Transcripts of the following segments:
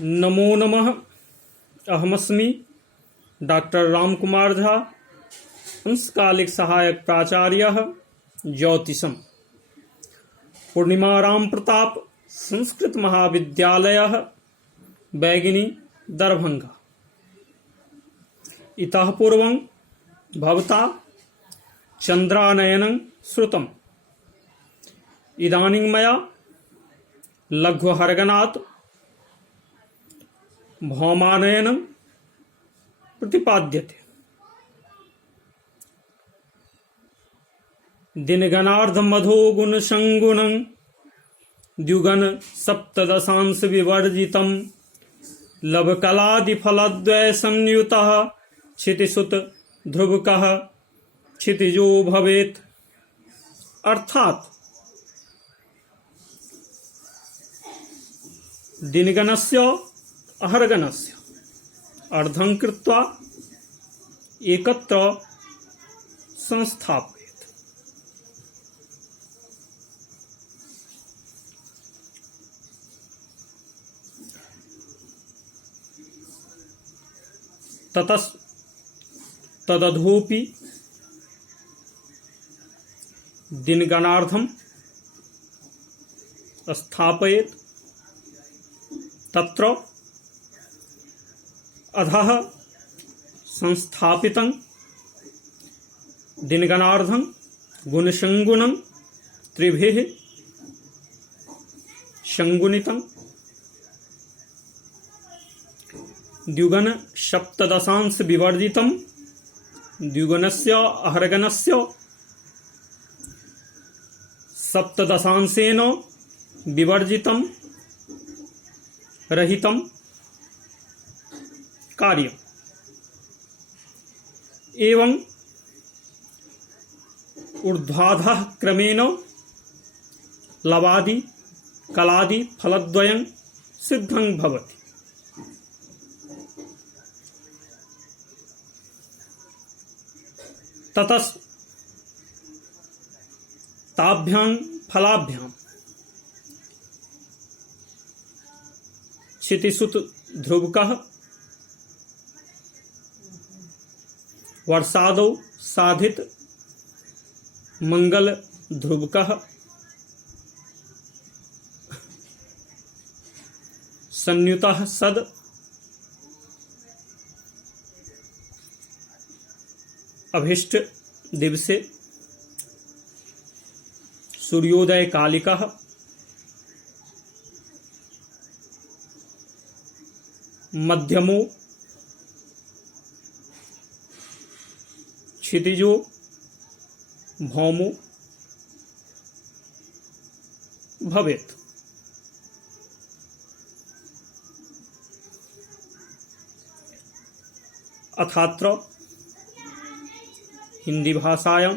नमो नमः। अहमस्मि डॉक्टर रामकुमार झा, अंशकालिक सहायक प्राचार्यः ज्योतिषं, पूर्णिमा राम प्रताप संस्कृत महाविद्यालयः, बैगिनी, दरभंगा। इतः पूर्वं भवता चन्द्रानयनं श्रुतम्। इदानीं मया लघ्वहरगनात् भौमानयनं प्रतिपाद्यते। दिनगणार्धमधो गुणसंगुणं द्युगण सप्तदशांश विवर्जितं लवकलादिफलद्वय संयुतः क्षितिसुत ध्रुवकः क्षितिजो भवेत्। अर्थात दिनगणस्य अहर्गणस्य अर्धं कृत्वा एकत्र संस्थापयेत्। तदधोपि दिनगणार्धं स्थापयेत्। तत्र अधः संस्थापितं दिनगणार्धं गुणसंगुणं त्रिभिः संगुणितं द्युगण सप्तदशांश विवर्जितं द्युगणस्य अहर्गणस्य सप्तदशांशेन विवर्जितं रहितं कार्यम्। एवं ऊर्ध्वाधः क्रमेण लवादि कलादि फलद्वयं सिद्धं भवति। ततस्ताभ्यां फलाभ्यां क्षितिसुत ध्रुवकः वर्षादौ साधित मंगल ध्रुवकः संयुतः सद अभिष्ट दिवसे सूर्योदय कालिकः मध्यमो क्षितिजो भौमो भवेत्। अथात्र हिंदी भाषायां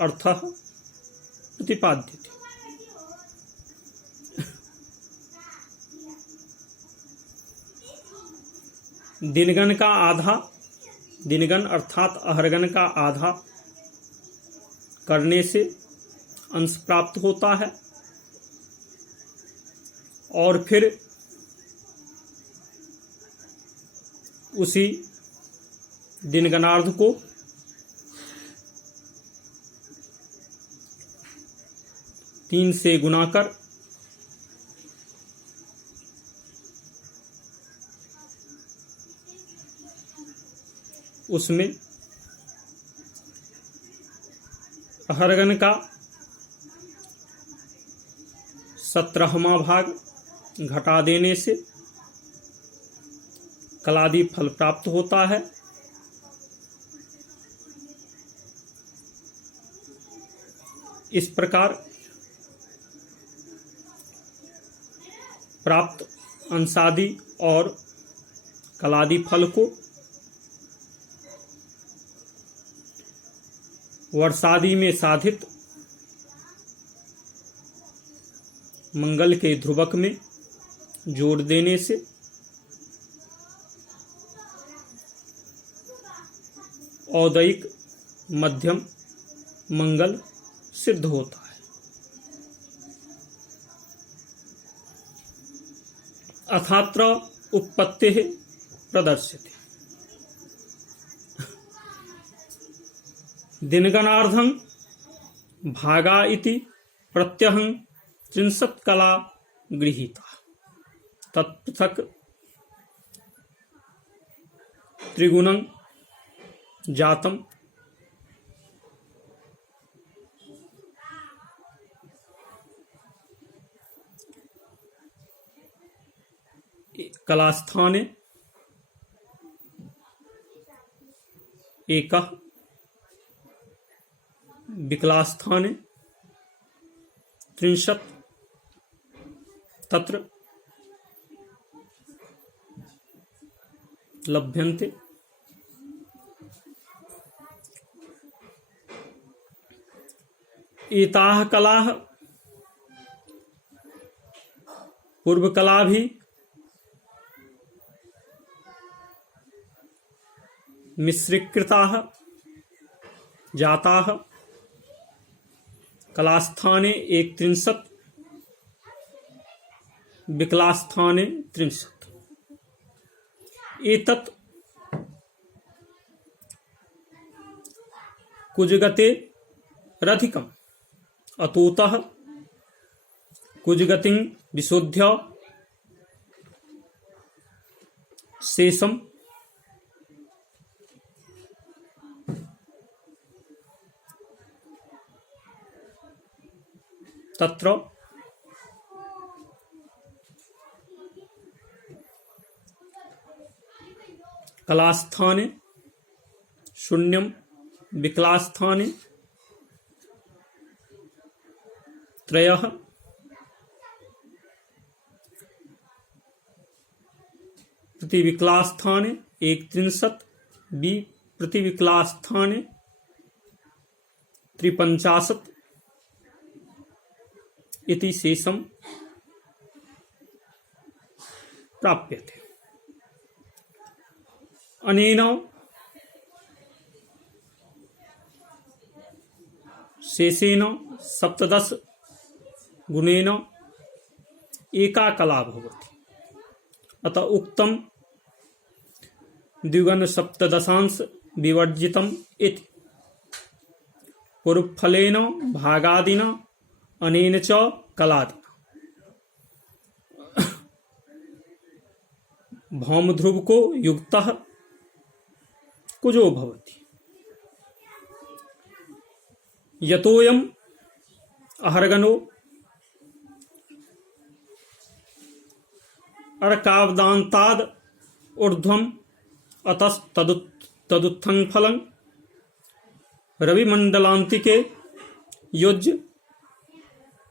अर्थः प्रतिपाद्यते। दिनगण का आधा, दिनगण अर्थात अहर्गण का आधा करने से अंश प्राप्त होता है और फिर उसी दिनगणार्ध को तीन से गुना कर उसमें अहर्गण का 17वां भाग घटा देने से कलादि फल प्राप्त होता है। इस प्रकार प्राप्त अंशादि और कलादि फल को वर्षादि में साधित मंगल के ध्रुवक में जोड़ देने से औदयिक मध्यम मंगल सिद्ध होता है। अथात्र उत्पत्तिः प्रदर्श्यते। दिनगणार्धं भागा इति प्रत्यहं 30 कला गृहीता तत्पृथक् त्रिगुणं जातम् कलास्थाने एकः विकलास्थाने 30 तत्र लभ्यन्ते। एताः कलाः पूर्वकलाभिः मिश्रीकृताः जाताः। कलास्थाने 31 विकलास्थाने 30। एतत् कुजगतेरधिकम् अतोतः कुजगतिं विशोध्य शेषं तत्र कलास्थाने शून्यं विकलास्थाने 3 प्रतिविकलास्थाने 31 प्रतिविकलास्थाने 53 इति शेषं प्राप्यते। अनेन शेषेण 17 गुणेन एका कला भवति। अतः उक्तं द्विगुण 17 विवर्जितम् इति। पूर्वफलेन भागादिना अनेन च कलादिना भौमध्रुव को युक्तः कुजो भवति। यतोऽयम् अहर्गनो अर्कावदान्ताद् ऊर्ध्वम् अतस्तदुत्थं फलं रविमण्डलान्तिके योज्य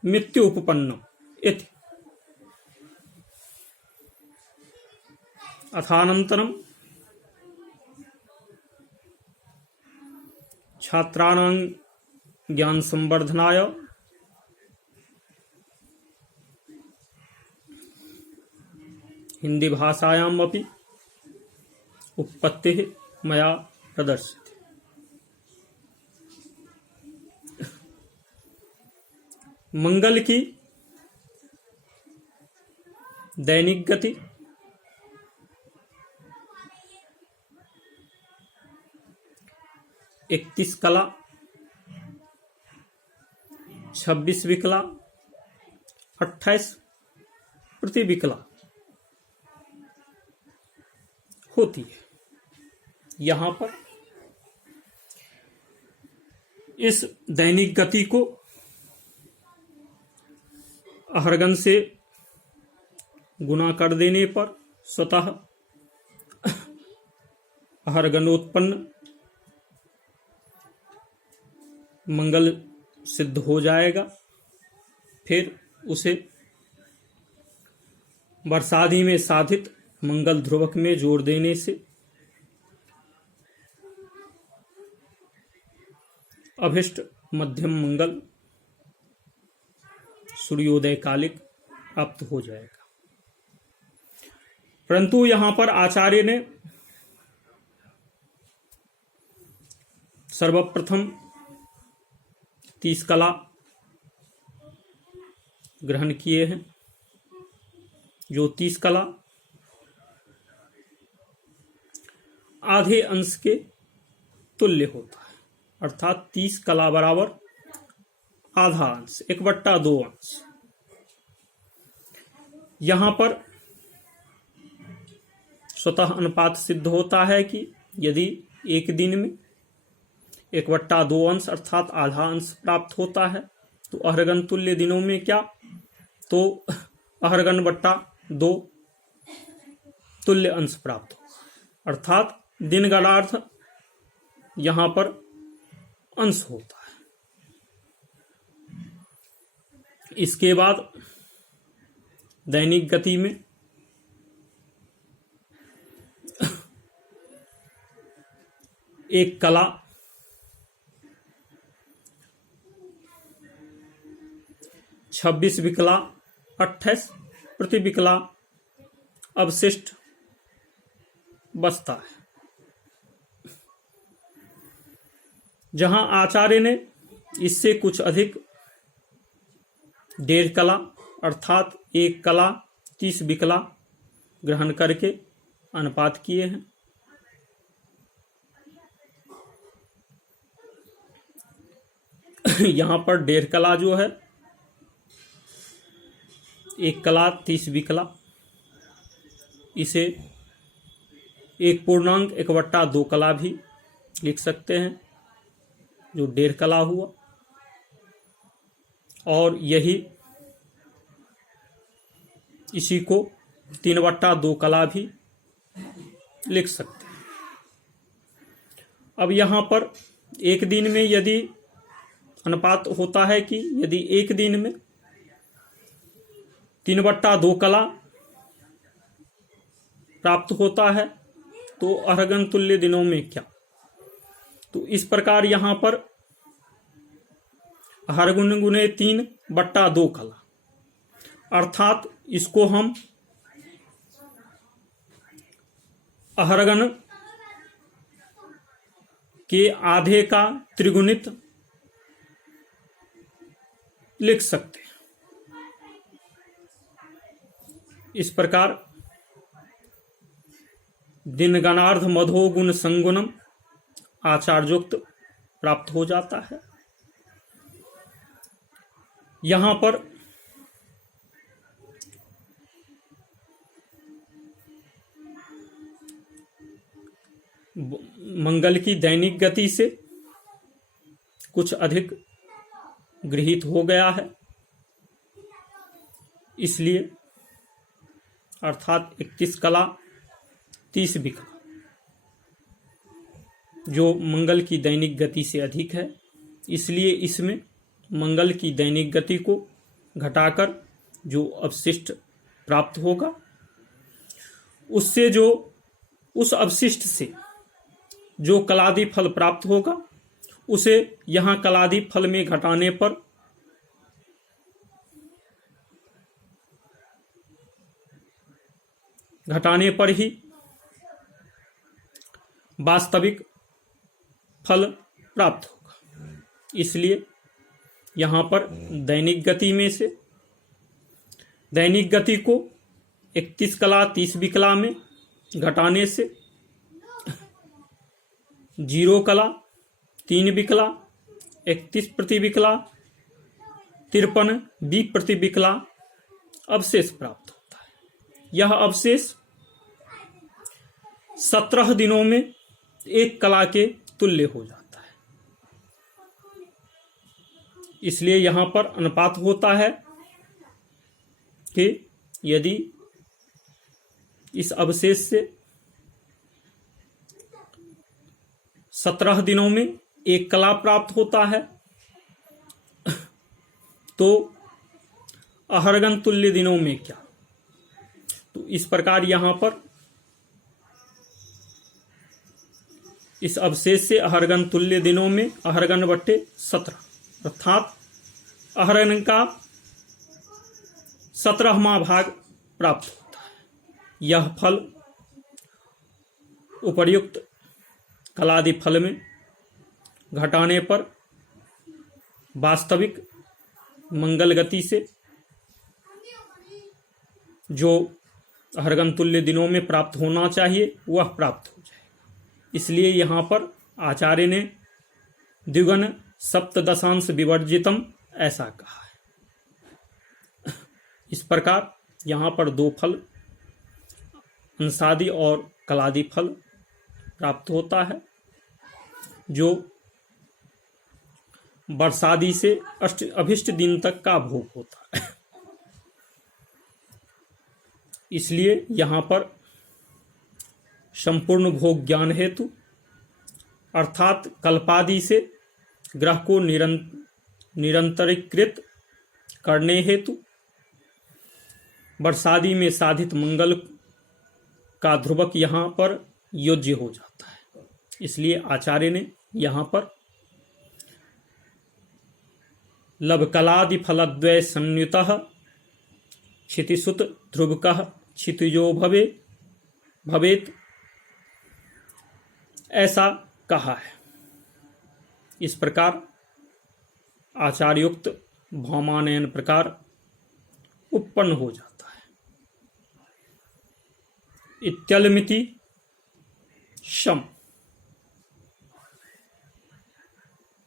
मृत्युपपन्नम् इति। अथानन्तरं छात्राणां ज्ञान संवर्धनाय हिंदी भाषायाम् अपि उत्पत्तिः मया प्रदर्शिता। मंगल की दैनिक गति 31 कला 26 विकला 28 प्रतिविकला होती है। यहाँ पर इस दैनिक गति को अहर्गन से गुणा कर देने पर स्वतः अहर्गनोत्पन्न मंगल सिद्ध हो जाएगा। फिर उसे वर्षादि में साधित मंगल ध्रुवक में जोड़ देने से अभिष्ट मध्यम मंगल सूर्योदय कालिक प्राप्त हो जाएगा। परंतु यहां पर आचार्य ने सर्वप्रथम 30 कला ग्रहण किए हैं। जो 30 कला आधे अंश के तुल्य होता है, अर्थात 30 कला बराबर आधा अंश, 1/2 अंश। यहां पर स्वतः अनुपात सिद्ध होता है कि यदि एक दिन में 1/2 अंश अर्थात आधा अंश प्राप्त होता है तो अहरगन तुल्य दिनों में क्या, तो अहरगन बट्टा 2 तुल्य अंश प्राप्त होगा, अर्थात दिन गणार्थ यहां पर अंश होता है। इसके बाद दैनिक गति में एक कला 26 विकला 28 प्रति विकला अवशिष्ट बचता है, जहां आचार्य ने इससे कुछ अधिक 1.5 कला अर्थात 1 कला 30 विकला ग्रहण करके अनुपात किए हैं। यहां पर 1.5 कला जो है 1 कला 30 विकला, इसे 1 पूर्णांक 1/2 कला भी लिख सकते हैं, जो 1.5 कला हुआ। और इसी को 3/2 कला भी लिख सकते हैं। अब यहां पर एक दिन में यदि अनुपात होता है कि यदि एक दिन में 3/2 कला प्राप्त होता है तो अहरगन तुल्य दिनों में क्या, तो इस प्रकार यहां पर अहरगुण गुने 3/2 कला, अर्थात इसको हम अहरगन के आधे का त्रिगुणित लिख सकते हैं। इस प्रकार दिनगणार्ध मधो गुण संगुणम आचार्योक्त प्राप्त हो जाता है। यहां पर मंगल की दैनिक गति से कुछ अधिक गृहीत हो गया है, इसलिए अर्थात 31 कला 30 विकला जो मंगल की दैनिक गति से अधिक है, इसलिए इसमें मंगल की दैनिक गति को घटाकर जो अवशिष्ट प्राप्त होगा उससे जो उस अवशिष्ट से जो कलादि फल प्राप्त होगा उसे यहां कलादि फल में घटाने पर ही वास्तविक फल प्राप्त होगा। इसलिए यहां पर दैनिक गति में से दैनिक गति को 31 कला 30 विकला में घटाने से 0 कला 3 विकला 31 प्रति विकला 53 20 प्रति विकला अवशेष प्राप्त होता है। यह अवशेष 17 दिनों में 1 कला के तुल्य हो जाता है। इसलिए यहां पर अनुपात होता है कि यदि इस अवशेष से 17 दिनों में 1 कला प्राप्त होता है तो अहरगन तुल्य दिनों में क्या, तो इस प्रकार यहां पर इस अवशेष से अहरगन तुल्य दिनों में अहरगन बट्टे 17 अर्थात अहरगन का 17वां भाग प्राप्त होता है। यह फल उपर्युक्त कलादि फल में घटाने पर वास्तविक मंगल गति से जो हरगन तुल्य दिनों में प्राप्त होना चाहिए वह प्राप्त हो जाए। इसलिए यहाँ पर आचार्य ने द्विगुण सप्तदशांश विवर्जितम ऐसा कहा है। इस प्रकार यहाँ पर दो फल, अंशादि और कलादि फल प्राप्त होता है, जो वर्षादि से अभिष्ट दिन तक का भोग होता है। इसलिए यहाँ पर संपूर्ण भोग ज्ञान हेतु अर्थात कल्पादि से ग्रह को निरंतरीकृत करने हेतु वर्षादि में साधित मंगल का ध्रुवक यहाँ पर योज्य हो जाता है। इसलिए आचार्य ने यहाँ पर लवकलादि फलद्वय संयुतः क्षितिसुत ध्रुवकः क्षितिजो भवेत ऐसा कहा है। इस प्रकार आचार्योक्त भौमानयन प्रकार उत्पन्न हो जाता है। इत्यलमिति शम।